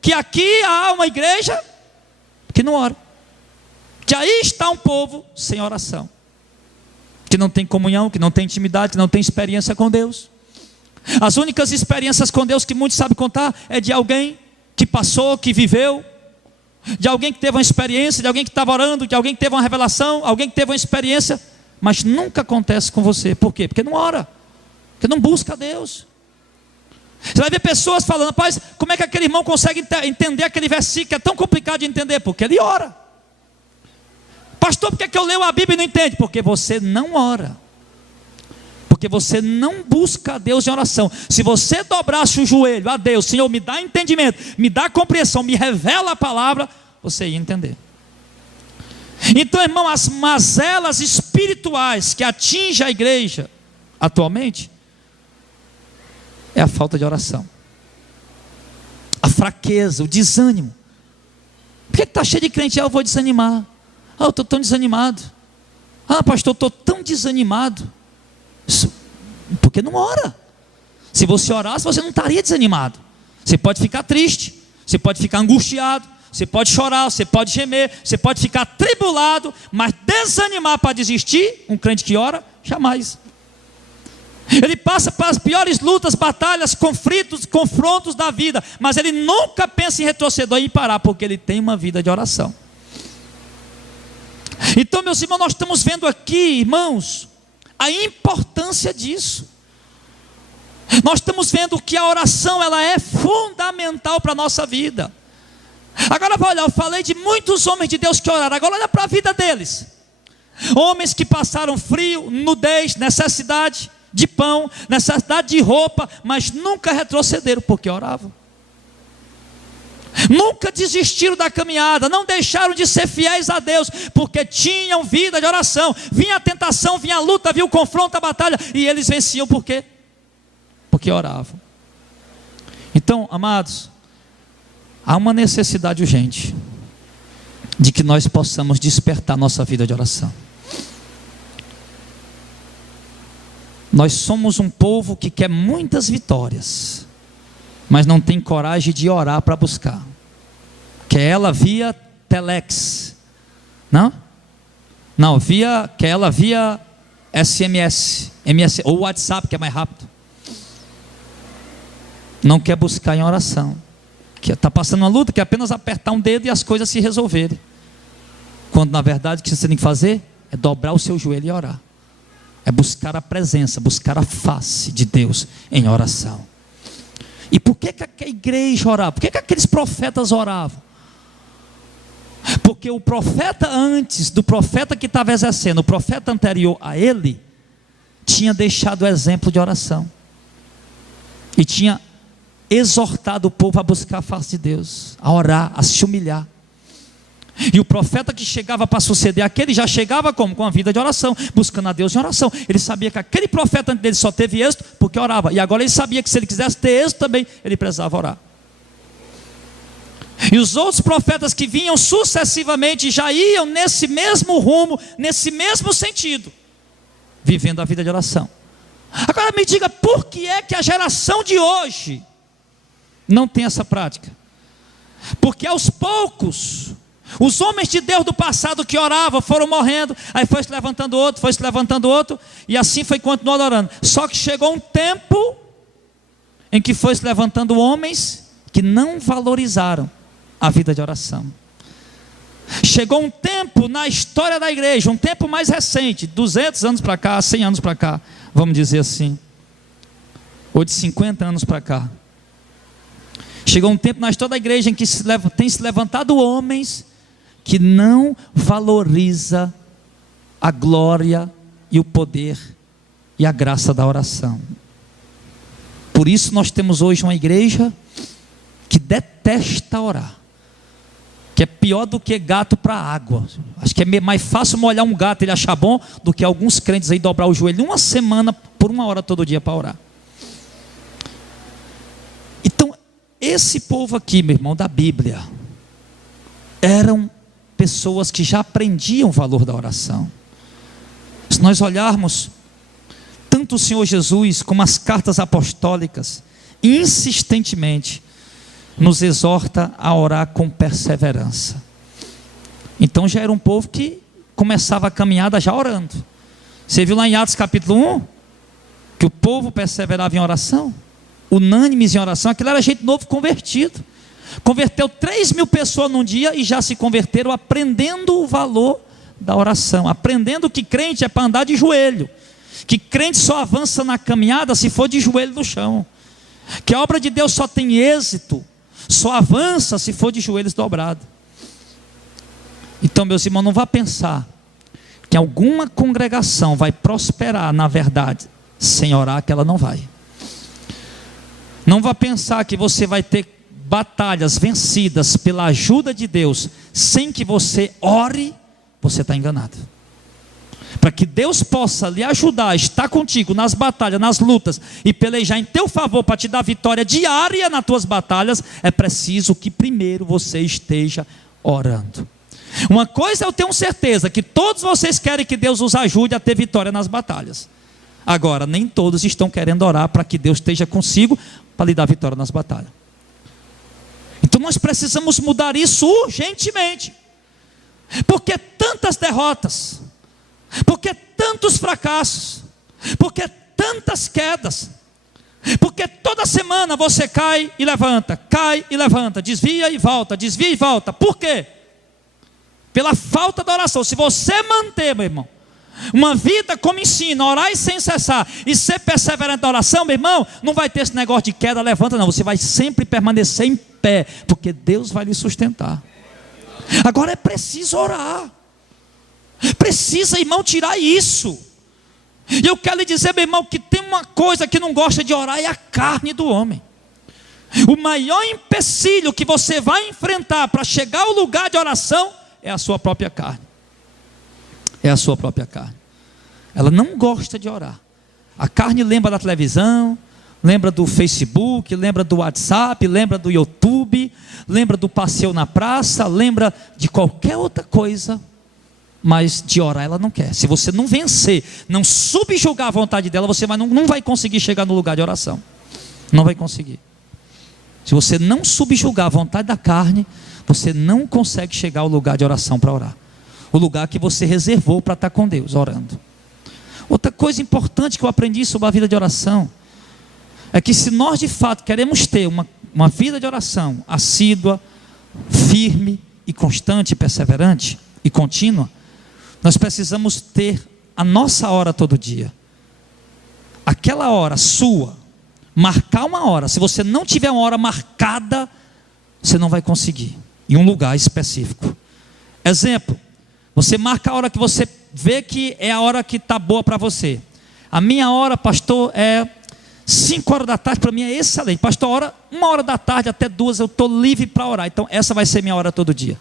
Que aqui há uma igreja que não ora, que aí está um povo sem oração, que não tem comunhão, que não tem intimidade, que não tem experiência com Deus. As únicas experiências com Deus que muitos sabem contar é de alguém que passou, que viveu, de alguém que teve uma experiência, de alguém que estava orando, de alguém que teve uma revelação, alguém que teve uma experiência, mas nunca acontece com você. Por quê? Porque não ora, porque não busca a Deus. Você vai ver pessoas falando, rapaz, como é que aquele irmão consegue entender aquele versículo que é tão complicado de entender? Porque ele ora. Pastor, por que eu leio a Bíblia e não entende? Porque você não ora, porque você não busca a Deus em oração. Se você dobrasse o joelho a Deus, Senhor, me dá entendimento, me dá compreensão, me revela a palavra, você ia entender. Então, irmão, as mazelas espirituais que atingem a igreja atualmente é a falta de oração, a fraqueza, o desânimo. Por que está cheio de crente? Eu vou desanimar. Eu estou tão desanimado. Pastor, eu estou tão desanimado. Isso, porque não ora. Se você orasse, você não estaria desanimado. Você pode ficar triste, você pode ficar angustiado, você pode chorar, você pode gemer, você pode ficar atribulado, mas desanimar para desistir, um crente que ora, jamais. Ele passa pelas piores lutas, batalhas, conflitos, confrontos da vida, mas ele nunca pensa em retroceder e parar, porque ele tem uma vida de oração. Então, meus irmãos, nós estamos vendo aqui, irmãos, a importância disso. Nós estamos vendo que a oração, ela é fundamental para a nossa vida. Agora, olha, eu falei de muitos homens de Deus que oraram, agora olha para a vida deles. Homens que passaram frio, nudez, necessidade de pão, necessidade de roupa, mas nunca retrocederam porque oravam. Nunca desistiram da caminhada, não deixaram de ser fiéis a Deus, porque tinham vida de oração. Vinha a tentação, vinha a luta, vinha o confronto, a batalha, e eles venciam por quê? Porque oravam. Então, amados, há uma necessidade urgente de que nós possamos despertar nossa vida de oração. Nós somos um povo que quer muitas vitórias, mas não tem coragem de orar para buscar. Quer ela via telex, não? Não, quer ela via SMS, ou WhatsApp, que é mais rápido. Não quer buscar em oração, que está passando uma luta, que é apenas apertar um dedo e as coisas se resolverem. Quando na verdade o que você tem que fazer é dobrar o seu joelho e orar. é buscar a presença, buscar a face de Deus em oração. E por que a igreja orava? Por que aqueles profetas oravam? Porque o profeta antes do profeta que estava exercendo, o profeta anterior a ele, tinha deixado o exemplo de oração. E tinha exortado o povo a buscar a face de Deus, a orar, a se humilhar. E o profeta que chegava para suceder aquele, já chegava como? Com a vida de oração, buscando a Deus em oração. Ele sabia que aquele profeta antes dele só teve êxito porque orava. E agora ele sabia que se ele quisesse ter êxito também, ele precisava orar. E os outros profetas que vinham sucessivamente já iam nesse mesmo rumo, nesse mesmo sentido, vivendo a vida de oração. Agora me diga, por que é que a geração de hoje não tem essa prática? Porque aos poucos, os homens de Deus do passado que oravam foram morrendo, aí foi se levantando outro, e assim foi continuando orando. Só que chegou um tempo em que foi se levantando homens que não valorizaram a vida de oração. Chegou um tempo na história da igreja, um tempo mais recente, 200 anos para cá, 100 anos para cá, vamos dizer assim, ou de 50 anos para cá. Chegou um tempo na história da igreja em que tem se levantado homens que não valoriza a glória e o poder e a graça da oração. Por isso nós temos hoje uma igreja que detesta orar, que é pior do que gato para água. Acho que é mais fácil molhar um gato e ele achar bom do que alguns crentes aí dobrar o joelho uma semana por 1 hora todo dia para orar. Então esse povo aqui, meu irmão, da Bíblia, eram pessoas que já aprendiam o valor da oração. Se nós olharmos, tanto o Senhor Jesus como as cartas apostólicas, insistentemente nos exorta a orar com perseverança. Então já era um povo que começava a caminhada já orando. Você viu lá em Atos capítulo 1, que o povo perseverava em oração, unânimes em oração. Aquilo era gente novo convertido. Converteu 3.000 pessoas num dia e já se converteram aprendendo o valor da oração, aprendendo que crente é para andar de joelho, que crente só avança na caminhada se for de joelho no chão, que a obra de Deus só tem êxito, só avança se for de joelhos dobrados. Então, meus irmãos, não vá pensar que alguma congregação vai prosperar na verdade sem orar, que ela não vai. Não vá pensar que você vai ter batalhas vencidas pela ajuda de Deus sem que você ore. Você está enganado. Para que Deus possa lhe ajudar, estar contigo nas batalhas, nas lutas e pelejar em teu favor para te dar vitória diária nas tuas batalhas, é preciso que primeiro você esteja orando. Uma coisa eu tenho certeza, que todos vocês querem que Deus os ajude a ter vitória nas batalhas. Agora, nem todos estão querendo orar para que Deus esteja consigo para lhe dar vitória nas batalhas. Então nós precisamos mudar isso urgentemente. Porque tantas derrotas, porque tantos fracassos, porque tantas quedas, porque toda semana você cai e levanta, desvia e volta. Por quê? Pela falta da oração. Se você manter, meu irmão, uma vida como ensina, orar e sem cessar, e ser perseverante na oração, meu irmão, não vai ter esse negócio de queda, levanta, não. Você vai sempre permanecer em pé, porque Deus vai lhe sustentar. Agora é preciso orar. Precisa, irmão, tirar isso. E eu quero lhe dizer, meu irmão, que tem uma coisa que não gosta de orar, é a carne do homem. O maior empecilho que você vai enfrentar para chegar ao lugar de oração é a sua própria carne. É a sua própria carne. Ela não gosta de orar. A carne lembra da televisão, lembra do Facebook, lembra do WhatsApp, lembra do YouTube, lembra do passeio na praça, lembra de qualquer outra coisa, mas de orar ela não quer. Se você não vencer, não subjugar a vontade dela, você não vai conseguir chegar no lugar de oração. Não vai conseguir. Se você não subjugar a vontade da carne, você não consegue chegar ao lugar de oração para orar. O lugar que você reservou para estar com Deus, orando. Outra coisa importante que eu aprendi sobre a vida de oração é que se nós de fato queremos ter uma vida de oração assídua, firme e constante, perseverante e contínua, nós precisamos ter a nossa hora todo dia. aquela hora sua, marcar uma hora. Se você não tiver uma hora marcada, você não vai conseguir, em um lugar específico. Exemplo, você marca a hora que você vê que é a hora que está boa para você. A minha hora, pastor, é 5 horas da tarde, para mim é excelente. Pastor, 1 hora da tarde até 2 eu estou livre para orar. Então essa vai ser minha hora todo dia.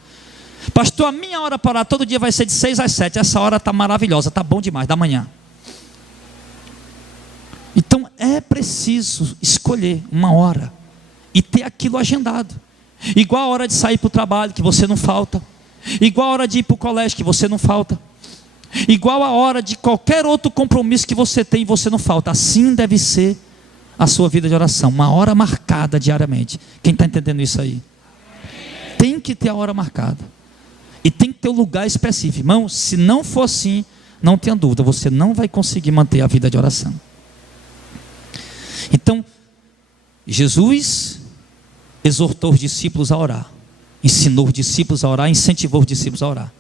Pastor, a minha hora para orar todo dia vai ser de 6 às 7. Essa hora está maravilhosa, está bom demais, da manhã. Então é preciso escolher uma hora e ter aquilo agendado. Igual a hora de sair para o trabalho, que você não falta. Igual a hora de ir para o colégio, que você não falta. Igual a hora de qualquer outro compromisso que você tem e você não falta. Assim deve ser a sua vida de oração, uma hora marcada diariamente. Quem está entendendo isso aí? Tem que ter a hora marcada. E tem que ter um lugar específico. Irmão, se não for assim, não tenha dúvida, você não vai conseguir manter a vida de oração. Então, Jesus exortou os discípulos a orar, ensinou os discípulos a orar, incentivou os discípulos a orar.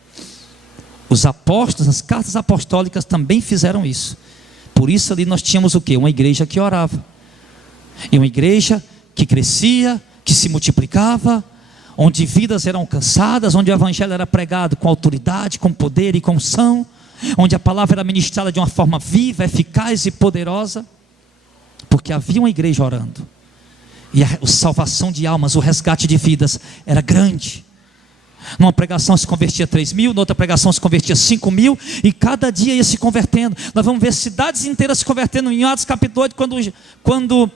Os apóstolos, as cartas apostólicas também fizeram isso. Por isso ali nós tínhamos o quê? Uma igreja que orava. E uma igreja que crescia, que se multiplicava, onde vidas eram alcançadas, onde o evangelho era pregado com autoridade, com poder e com unção, onde a palavra era ministrada de uma forma viva, eficaz e poderosa, porque havia uma igreja orando, e a salvação de almas, o resgate de vidas era grande. Numa pregação se convertia 3.000, noutra pregação se convertia 5.000, e cada dia ia se convertendo. Nós vamos ver cidades inteiras se convertendo. Em Atos capítulo 8, quando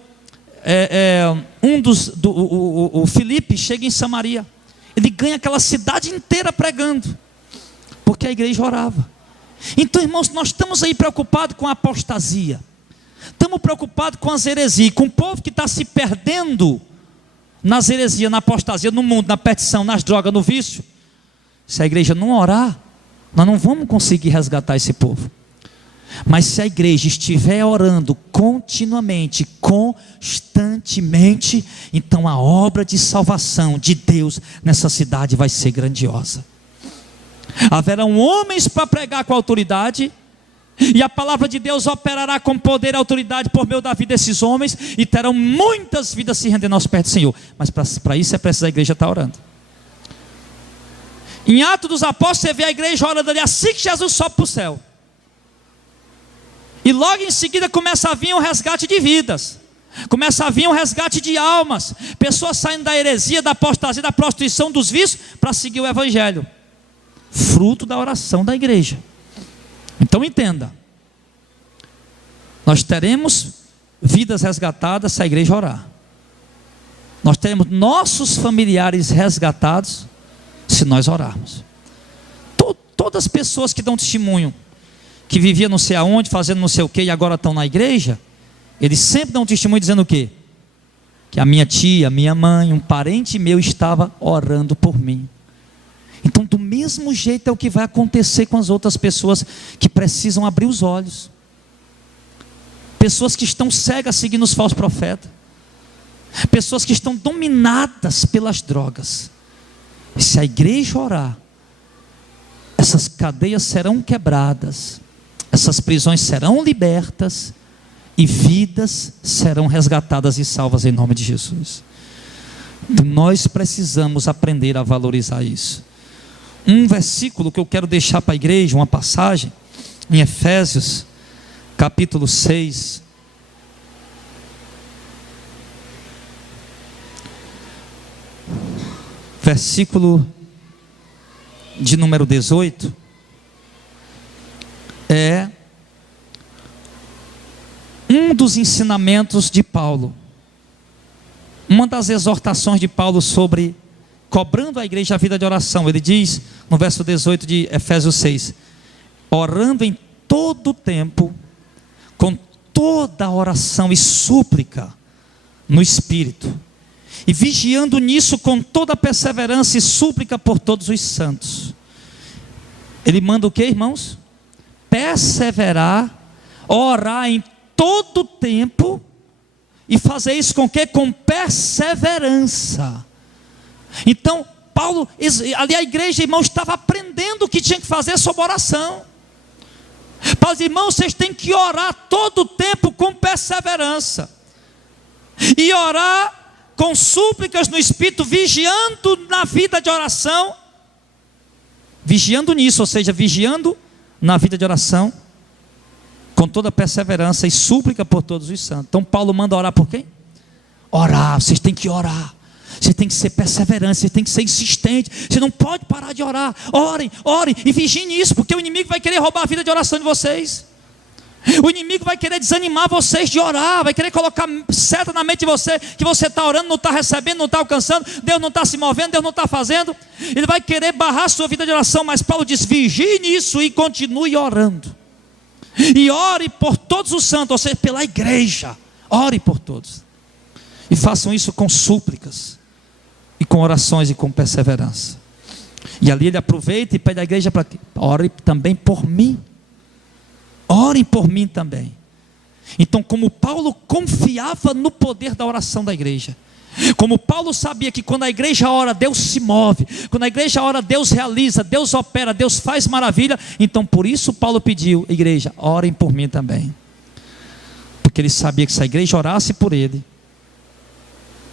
o Filipe chega em Samaria, ele ganha aquela cidade inteira pregando, porque a igreja orava. Então, irmãos, nós estamos aí preocupados com a apostasia, estamos preocupados com as heresias, com o povo que está se perdendo nas heresias, na apostasia, no mundo, na perdição, nas drogas, no vício. Se a igreja não orar, nós não vamos conseguir resgatar esse povo. Mas se a igreja estiver orando continuamente, constantemente, então a obra de salvação de Deus nessa cidade vai ser grandiosa. Haverão homens para pregar com autoridade, e a palavra de Deus operará com poder e autoridade por meio da vida desses homens, e terão muitas vidas se rendendo aos pés do Senhor. Mas para isso é preciso a igreja estar orando. Em Atos dos Apóstolos você vê a igreja orando ali assim que Jesus sobe para o céu, e logo em seguida começa a vir um resgate de vidas, começa a vir um resgate de almas, pessoas saindo da heresia, da apostasia, da prostituição, dos vícios, para seguir o evangelho, fruto da oração da igreja. Então entenda, nós teremos vidas resgatadas se a igreja orar. Nós teremos nossos familiares resgatados se nós orarmos. Todas as pessoas que dão testemunho, que viviam não sei aonde, fazendo não sei o que, e agora estão na igreja, eles sempre dão testemunho dizendo o quê? Que a minha tia, minha mãe, um parente meu estava orando por mim. Então, do mesmo jeito é o que vai acontecer com as outras pessoas que precisam abrir os olhos. Pessoas que estão cegas seguindo os falsos profetas. Pessoas que estão dominadas pelas drogas. E se a igreja orar, essas cadeias serão quebradas, essas prisões serão libertas, e vidas serão resgatadas e salvas em nome de Jesus. Então, nós precisamos aprender a valorizar isso. Um versículo que eu quero deixar para a igreja, uma passagem, em Efésios, capítulo 6. Versículo de número 18. É um dos ensinamentos de Paulo. Uma das exortações de Paulo sobre cobrando a igreja a vida de oração. Ele diz no verso 18 de Efésios 6: orando em todo o tempo, com toda oração e súplica no Espírito, e vigiando nisso com toda perseverança e súplica por todos os santos. Ele manda o que, irmãos? Perseverar, orar em todo o tempo, e fazer isso com o que? Com perseverança. Então, Paulo, ali a igreja, irmão, estava aprendendo o que tinha que fazer sobre oração. Paulo diz: irmãos, vocês têm que orar todo o tempo com perseverança, e orar com súplicas no Espírito, vigiando na vida de oração, vigiando nisso, ou seja, vigiando na vida de oração, com toda perseverança e súplica por todos os santos. Então Paulo manda orar por quem? Orar, vocês têm que orar, vocês têm que ser perseverantes, vocês têm que ser insistentes, você não pode parar de orar. Orem, orem e vigiem nisso, porque o inimigo vai querer roubar a vida de oração de vocês. O inimigo vai querer desanimar vocês de orar, vai querer colocar seta na mente de você, que você está orando, não está recebendo, não está alcançando, Deus não está se movendo, Deus não está fazendo. Ele vai querer barrar a sua vida de oração, mas Paulo diz: vigie nisso e continue orando. E ore por todos os santos, ou seja, pela igreja. Ore por todos. E façam isso com súplicas, e com orações e com perseverança. E ali ele aproveita e pede à igreja para que ore também por mim. Orem por mim também. Então, como Paulo confiava no poder da oração da igreja, como Paulo sabia que quando a igreja ora, Deus se move, quando a igreja ora, Deus realiza, Deus opera, Deus faz maravilha, então por isso Paulo pediu: igreja, orem por mim também. Porque ele sabia que se a igreja orasse por ele,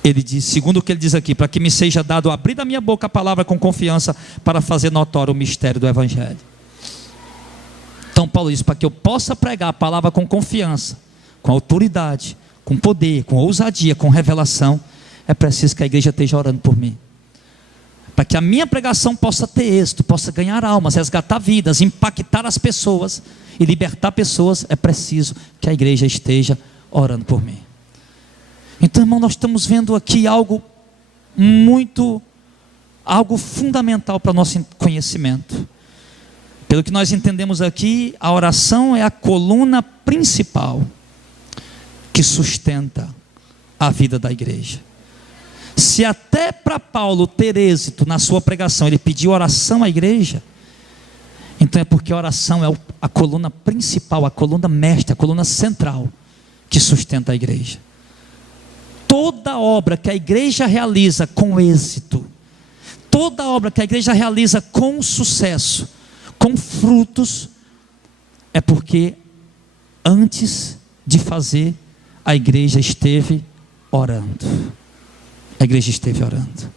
ele diz, segundo o que ele diz aqui, para que me seja dado abrir da minha boca a palavra com confiança, para fazer notório o mistério do evangelho. Então Paulo diz: para que eu possa pregar a palavra com confiança, com autoridade, com poder, com ousadia, com revelação, é preciso que a igreja esteja orando por mim. Para que a minha pregação possa ter êxito, possa ganhar almas, resgatar vidas, impactar as pessoas e libertar pessoas, é preciso que a igreja esteja orando por mim. Então, irmão, nós estamos vendo aqui algo fundamental para o nosso conhecimento. Pelo que nós entendemos aqui, a oração é a coluna principal que sustenta a vida da igreja. Se até para Paulo ter êxito na sua pregação, ele pediu oração à igreja, então é porque a oração é a coluna principal, a coluna mestra, a coluna central que sustenta a igreja. Toda obra que a igreja realiza com êxito, toda obra que a igreja realiza com sucesso, com frutos, é porque antes de fazer, a igreja esteve orando. A igreja esteve orando.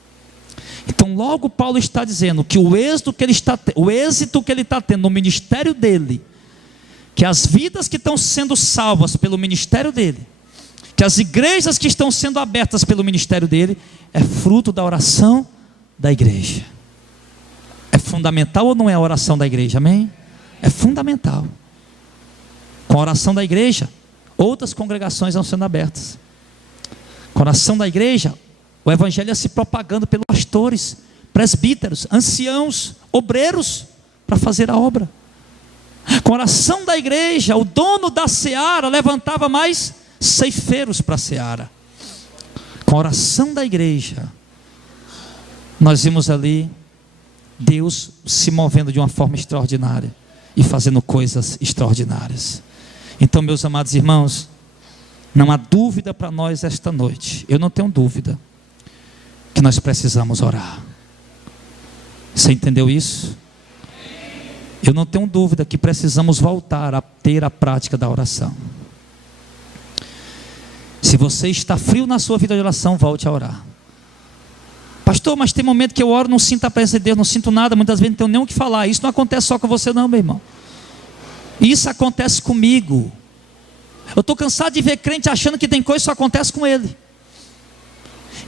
Então logo Paulo está dizendo que o êxito que ele está tendo no ministério dele, que as vidas que estão sendo salvas pelo ministério dele, que as igrejas que estão sendo abertas pelo ministério dele, é fruto da oração da igreja. É fundamental ou não é a oração da igreja? Amém? É fundamental. Com a oração da igreja, outras congregações vão sendo abertas. Com a oração da igreja, o evangelho ia se propagando pelos pastores, presbíteros, anciãos, obreiros, para fazer a obra. Com a oração da igreja, o dono da seara levantava mais ceifeiros para a seara. Com a oração da igreja, nós vimos ali Deus se movendo de uma forma extraordinária e fazendo coisas extraordinárias. Então, meus amados irmãos, não há dúvida para nós esta noite, eu não tenho dúvida, que nós precisamos orar. Você entendeu isso? Eu não tenho dúvida que precisamos voltar a ter a prática da oração. Se você está frio na sua vida de oração, volte a orar. Pastor, mas tem momento que eu oro, não sinto a presença de Deus, não sinto nada, muitas vezes não tenho nem o que falar. Isso não acontece só com você não, meu irmão. Isso acontece comigo. Eu estou cansado de ver crente achando que tem coisa que só acontece com ele.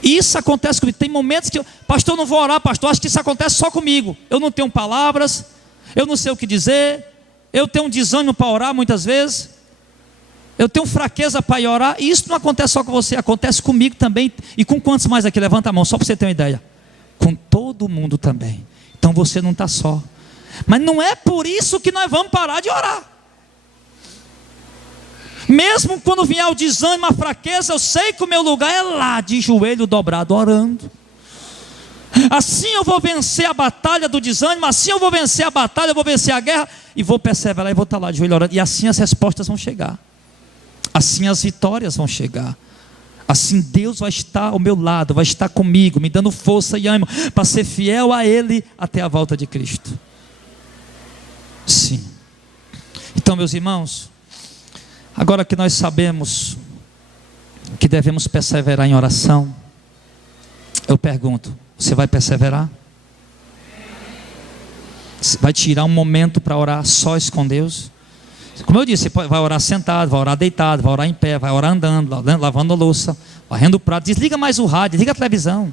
Isso acontece comigo. Tem momentos que pastor, eu não vou orar, pastor, acho que isso acontece só comigo. Eu não tenho palavras, eu não sei o que dizer, eu tenho um desânimo para orar muitas vezes, eu tenho fraqueza para ir orar. E isso não acontece só com você, acontece comigo também. E com quantos mais aqui? Levanta a mão, só para você ter uma ideia. Com todo mundo também. Então você não está só. Mas não é por isso que nós vamos parar de orar. Mesmo quando vier o desânimo, a fraqueza, eu sei que o meu lugar é lá, de joelho dobrado, orando. Assim eu vou vencer a batalha do desânimo, assim eu vou vencer a batalha, eu vou vencer a guerra, e vou perseverar, e vou estar lá de joelho orando. E assim as respostas vão chegar, assim as vitórias vão chegar, assim Deus vai estar ao meu lado, vai estar comigo, me dando força e ânimo, para ser fiel a Ele, até a volta de Cristo. Sim. Então, meus irmãos, agora que nós sabemos que devemos perseverar em oração, eu pergunto: você vai perseverar? Você vai tirar um momento para orar sós com Deus? Como eu disse, você vai orar sentado, vai orar deitado, vai orar em pé, vai orar andando, lavando a louça, varrendo o prato. Desliga mais o rádio, desliga a televisão.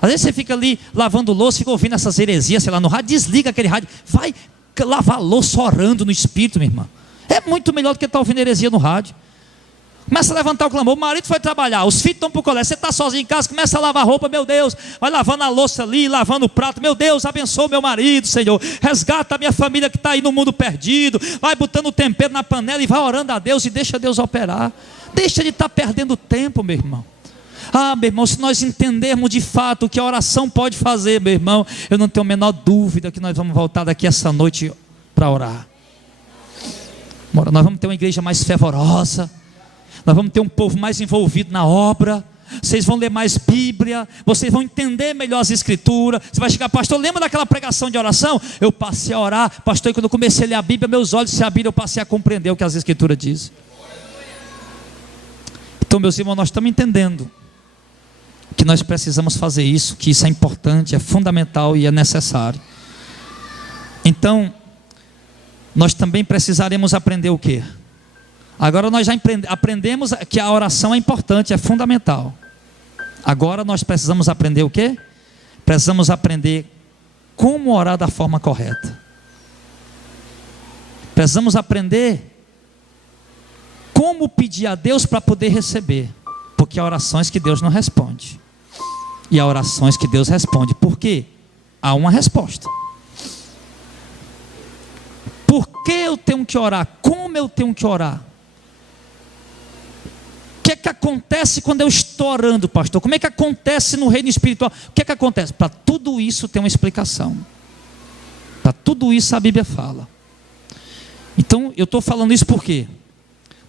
Às vezes você fica ali lavando louça, fica ouvindo essas heresias, sei lá, no rádio. Desliga aquele rádio, vai lavar louça orando no Espírito, minha irmã. É muito melhor do que estar ouvindo heresia no rádio. Começa a levantar o clamor. O marido foi trabalhar, os filhos estão para o colégio, você está sozinho em casa, começa a lavar roupa. Meu Deus, vai lavando a louça ali, lavando o prato. Meu Deus, abençoa o meu marido, Senhor. Resgata a minha família que está aí no mundo perdido. Vai botando o tempero na panela e vai orando a Deus e deixa Deus operar. Deixa de estar perdendo tempo, meu irmão. Ah, meu irmão, se nós entendermos de fato o que a oração pode fazer, meu irmão, eu não tenho a menor dúvida que nós vamos voltar daqui essa noite para orar. Nós vamos ter uma igreja mais fervorosa, nós vamos ter um povo mais envolvido na obra. Vocês vão ler mais Bíblia, vocês vão entender melhor as Escrituras. Você vai chegar: pastor, lembra daquela pregação de oração? Eu passei a orar, pastor, e quando eu comecei a ler a Bíblia, meus olhos se abriram, eu passei a compreender o que as Escrituras dizem. Então, meus irmãos, nós estamos entendendo que nós precisamos fazer isso, que isso é importante, é fundamental e é necessário. Então, nós também precisaremos aprender o quê? Agora nós já aprendemos que a oração é importante, é fundamental. Agora nós precisamos aprender o quê? Precisamos aprender como orar da forma correta. Precisamos aprender como pedir a Deus para poder receber. Porque há orações que Deus não responde, e há orações que Deus responde. Por quê? Há uma resposta. Por que eu tenho que orar? Como eu tenho que orar? O que é que acontece quando eu estou orando, pastor? Como é que acontece no reino espiritual? O que é que acontece? Para tudo isso tem uma explicação. Para tudo isso a Bíblia fala. Então eu estou falando isso por quê?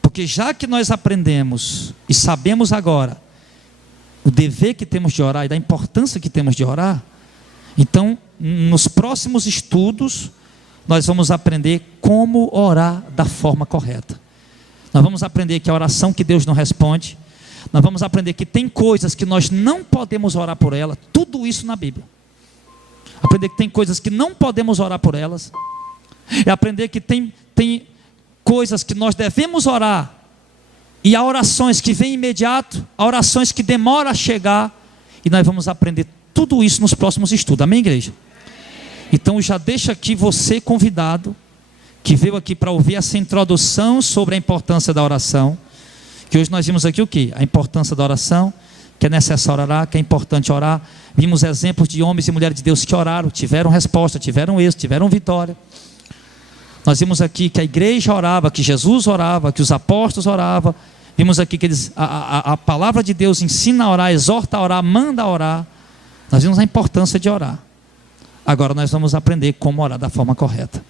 Porque já que nós aprendemos e sabemos agora o dever que temos de orar e da importância que temos de orar, então nos próximos estudos nós vamos aprender como orar da forma correta. Nós vamos aprender que a oração que Deus não responde, nós vamos aprender que tem coisas que nós não podemos orar por ela, tudo isso na Bíblia. Aprender que tem coisas que não podemos orar por elas, é aprender que tem coisas que nós devemos orar, e há orações que vêm imediato, há orações que demoram a chegar, e nós vamos aprender tudo isso nos próximos estudos, amém, igreja? Então já deixa aqui você convidado, que veio aqui para ouvir essa introdução sobre a importância da oração, que hoje nós vimos aqui o que? A importância da oração, que é necessário orar, que é importante orar. Vimos exemplos de homens e mulheres de Deus que oraram, tiveram resposta, tiveram êxito, tiveram vitória. Nós vimos aqui que a igreja orava, que Jesus orava, que os apóstolos oravam. Vimos aqui que a palavra de Deus ensina a orar, exorta a orar, manda a orar. Nós vimos a importância de orar. Agora nós vamos aprender como orar da forma correta.